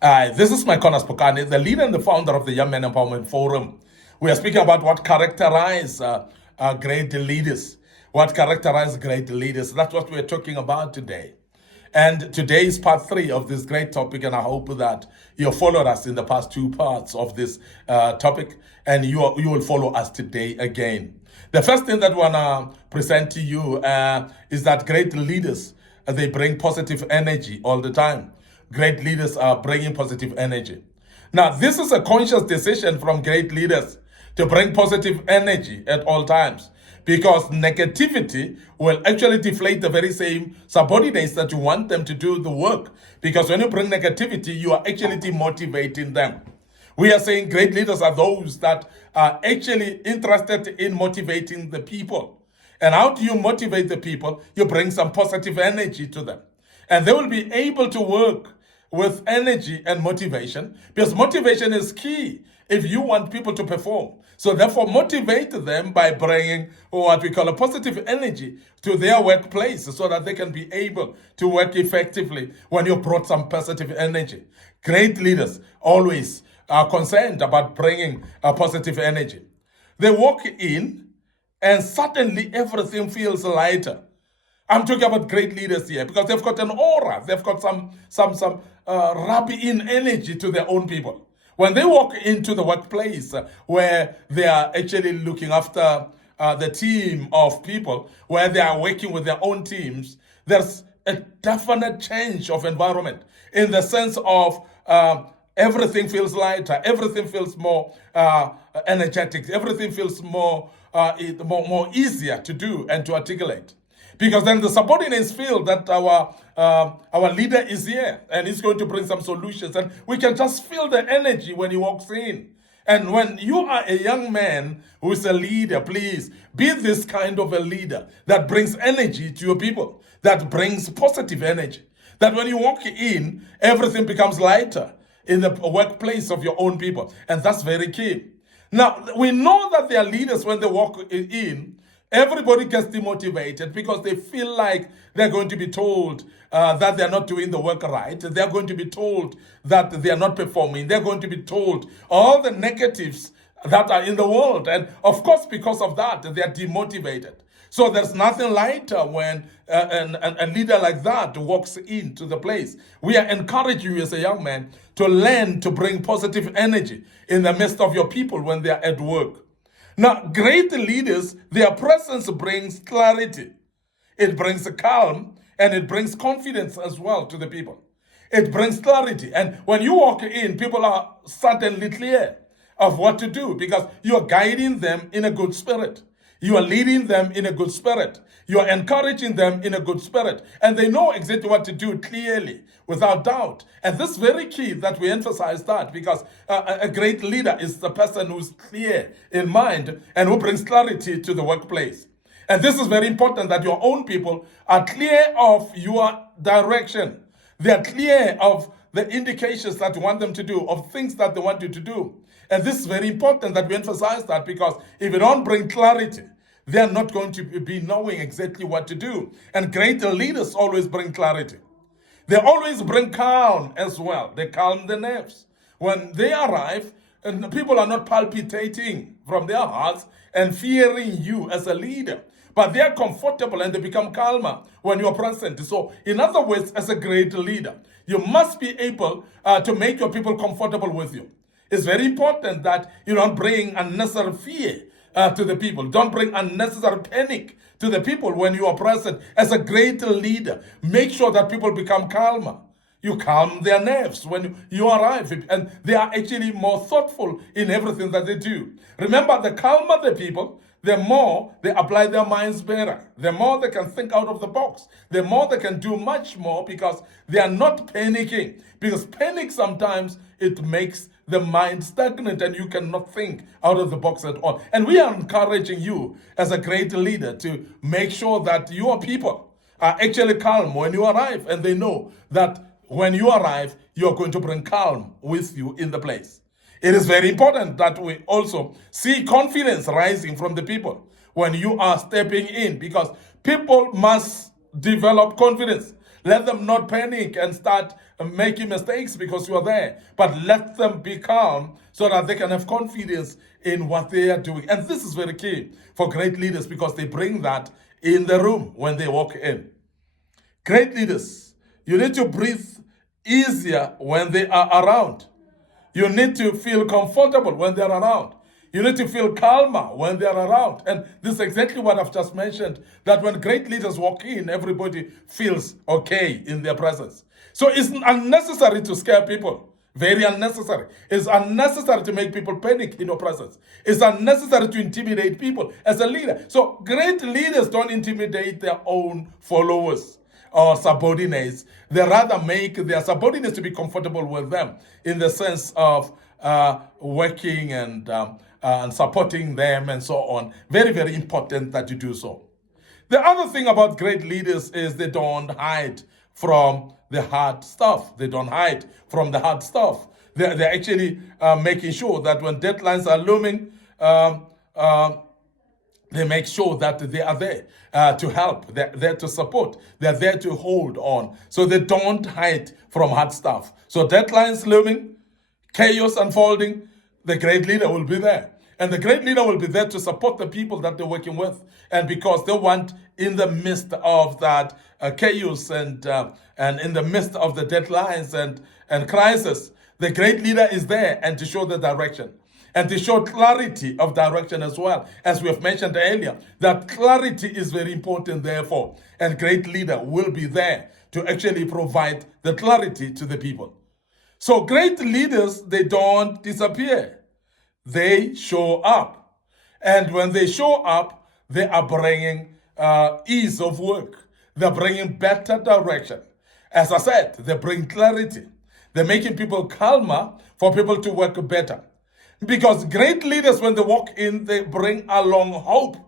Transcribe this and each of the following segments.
This is MIcornus Phokane, the leader and the founder of the Young Men Empowerment Forum. We are speaking about what characterize great leaders. What characterize great leaders. That's what we're talking about today. And today is part 3 of this great topic, and I hope that you followed us in the past 2 parts of this topic, and you will follow us today again. The first thing that I want to present to you is that great leaders, they bring positive energy all the time. Great leaders are bringing positive energy. Now, this is a conscious decision from great leaders to bring positive energy at all times, because negativity will actually deflate the very same subordinates that you want them to do the work. Because when you bring negativity, you are actually demotivating them. We are saying great leaders are those that are actually interested in motivating the people. And how do you motivate the people? You bring some positive energy to them. And they will be able to work with energy and motivation, because motivation is key if you want people to perform. So therefore, motivate them by bringing what we call a positive energy to their workplace so that they can be able to work effectively when you brought some positive energy. Great leaders always are concerned about bringing a positive energy. They walk in and suddenly everything feels lighter. I'm talking about great leaders here because they've got an aura. They've got some rub-in energy to their own people. When they walk into the workplace where they are actually looking after the team of people, where they are working with their own teams, there's a definite change of environment in the sense of everything feels lighter, everything feels more energetic, everything feels more easier to do and to articulate. Because then the subordinates feel that our leader is here and he's going to bring some solutions, and we can just feel the energy when he walks in. And when you are a young man who is a leader, please be this kind of a leader that brings energy to your people, that brings positive energy. That when you walk in, everything becomes lighter in the workplace of your own people. And that's very key. Now, we know that there are leaders when they walk in, everybody gets demotivated because they feel like they're going to be told that they're not doing the work right. They're going to be told that they're not performing. They're going to be told all the negatives that are in the world. And of course, because of that, they're demotivated. So there's nothing lighter when a leader like that walks into the place. We are encouraging you as a young man to learn to bring positive energy in the midst of your people when they are at work. Now, great leaders, their presence brings clarity. It brings calm, and it brings confidence as well to the people. It brings clarity. And when you walk in, people are suddenly clear of what to do because you are guiding them in a good spirit. You are leading them in a good spirit. You are encouraging them in a good spirit. And they know exactly what to do clearly, without doubt. And this is very key that we emphasize that, because a great leader is the person who's clear in mind and who brings clarity to the workplace. And this is very important, that your own people are clear of your direction. They are clear of the indications that you want them to do, of things that they want you to do. And this is very important that we emphasize that, because if you don't bring clarity, they're not going to be knowing exactly what to do. And great leaders always bring clarity. They always bring calm as well. They calm the nerves. When they arrive, and people are not palpitating from their hearts and fearing you as a leader, but they are comfortable and they become calmer when you're present. So, in other words, as a great leader, you must be able to make your people comfortable with you. It's very important that you don't bring unnecessary fear to the people. Don't bring unnecessary panic to the people when you are present. As a great leader, make sure that people become calmer. You calm their nerves when you arrive, and they are actually more thoughtful in everything that they do. Remember, the calmer the people, the more they apply their minds better, the more they can think out of the box, the more they can do much more, because they are not panicking. Because panic sometimes, it makes the mind stagnant and you cannot think out of the box at all. And we are encouraging you as a great leader to make sure that your people are actually calm when you arrive, and they know that when you arrive, you're going to bring calm with you in the place. It is very important that we also see confidence rising from the people when you are stepping in, because people must develop confidence. Let them not panic and start making mistakes because you are there. But let them be calm so that they can have confidence in what they are doing. And this is very key for great leaders because they bring that in the room when they walk in. Great leaders, you need to breathe easier when they are around. You need to feel comfortable when they're around. You need to feel calmer when they're around. And this is exactly what I've just mentioned, that when great leaders walk in, everybody feels okay in their presence. So it's unnecessary to scare people. Very unnecessary. It's unnecessary to make people panic in your presence. It's unnecessary to intimidate people as a leader. So great leaders don't intimidate their own followers or subordinates. They rather make their subordinates to be comfortable with them in the sense of working and supporting them and so on. Very, very important that you do so. The other thing about great leaders is they don't hide from the hard stuff. They don't hide from the hard stuff. They're actually making sure that when deadlines are looming, they make sure that they are there to help. They're there to support. They're there to hold on. So they don't hide from hard stuff. So deadlines looming, chaos unfolding, the great leader will be there. And the great leader will be there to support the people that they're working with. And because they want, in the midst of that chaos and in the midst of the deadlines and crisis, the great leader is there and to show the direction. And to show clarity of direction as well. As we have mentioned earlier, that clarity is very important therefore. And great leader will be there to actually provide the clarity to the people. So great leaders, they don't disappear. They show up. And when they show up, they are bringing ease of work. They're bringing better direction. As I said, they bring clarity. They're making people calmer for people to work better. Because great leaders, when they walk in, they bring along hope.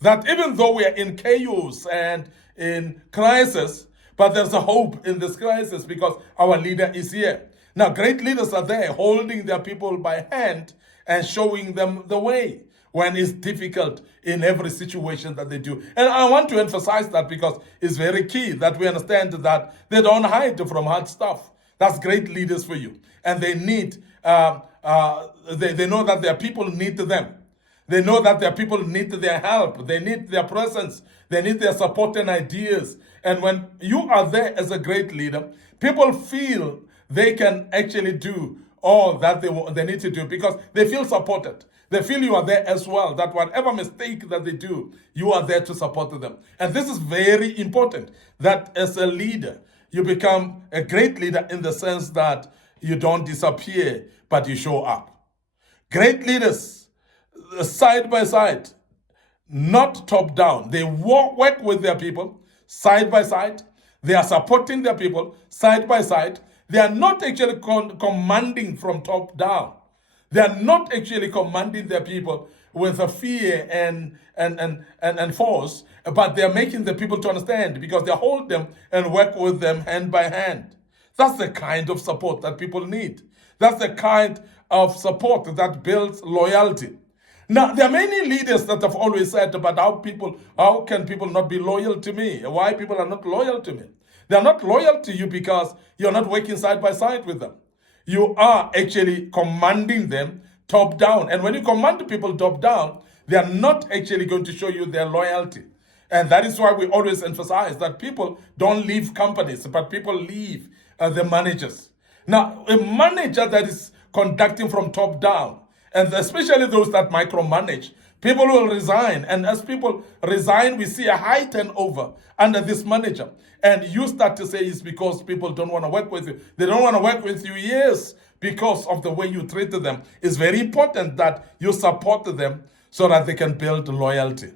That even though we are in chaos and in crisis, but there's a hope in this crisis because our leader is here. Now, great leaders are there holding their people by hand and showing them the way when it's difficult in every situation that they do. And I want to emphasize that because it's very key that we understand that they don't hide from hard stuff. That's great leaders for you. And they need, they know that their people need them. They know that their people need their help. They need their presence. They need their support and ideas. And when you are there as a great leader, people feel they can actually do all that they need to do because they feel supported. They feel you are there as well, that whatever mistake that they do, you are there to support them. And this is very important, that as a leader, you become a great leader in the sense that you don't disappear, but you show up. Great leaders, side by side, not top down. They work with their people side by side. They are supporting their people side by side. They are not actually commanding from top down. They are not actually commanding their people with a fear and force, but they are making the people to understand because they hold them and work with them hand by hand. That's the kind of support that people need. That's the kind of support that builds loyalty. Now, there are many leaders that have always said about how can people not be loyal to me? Why people are not loyal to me? They are not loyal to you because you're not working side by side with them. You are actually commanding them top down. And when you command people top down, they are not actually going to show you their loyalty. And that is why we always emphasize that people don't leave companies, but people leave the managers. Now, a manager that is conducting from top down, and especially those that micromanage, people will resign. And as people resign, we see a high turnover under this manager. And you start to say it's because people don't want to work with you. They don't want to work with you, yes, because of the way you treat them. It's very important that you support them so that they can build loyalty.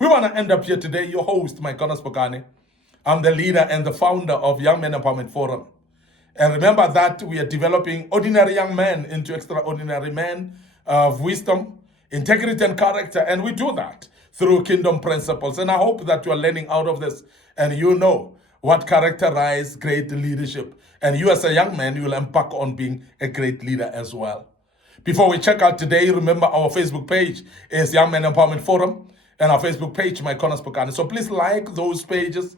We want to end up here today. Your host, MIcornus Phokane. I'm the leader and the founder of Young Men Empowerment Forum. And remember that we are developing ordinary young men into extraordinary men of wisdom, integrity, and character. And we do that through kingdom principles. And I hope that you are learning out of this and you know what characterizes great leadership. And you as a young man, you will embark on being a great leader as well. Before we check out today, remember our Facebook page is Young Men Empowerment Forum and our Facebook page, MIcornus Phokane. So please like those pages.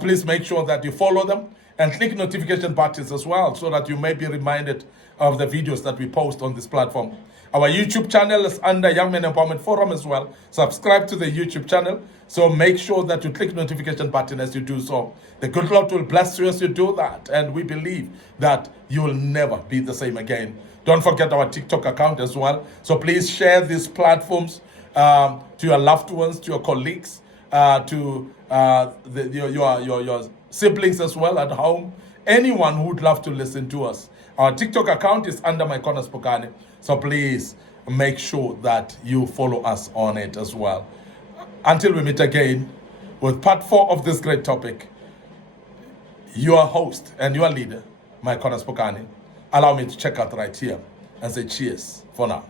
please make sure that you follow them and click notification buttons as well so that you may be reminded of the videos that we post on this platform. Our YouTube channel is under Young Men Empowerment Forum as well. Subscribe to the YouTube channel. So make sure that you click notification button as you do so. The good Lord will bless you as you do that. And we believe that you will never be the same again. Don't forget our TikTok account as well. So please share these platforms to your loved ones, to your colleagues, to your siblings as well at home. Anyone who would love to listen to us. Our TikTok account is under MIcornus Phokane. So please make sure that you follow us on it as well. Until we meet again with part 4 of this great topic, your host and your leader, MIcornus Phokane, allow me to check out right here and say cheers for now.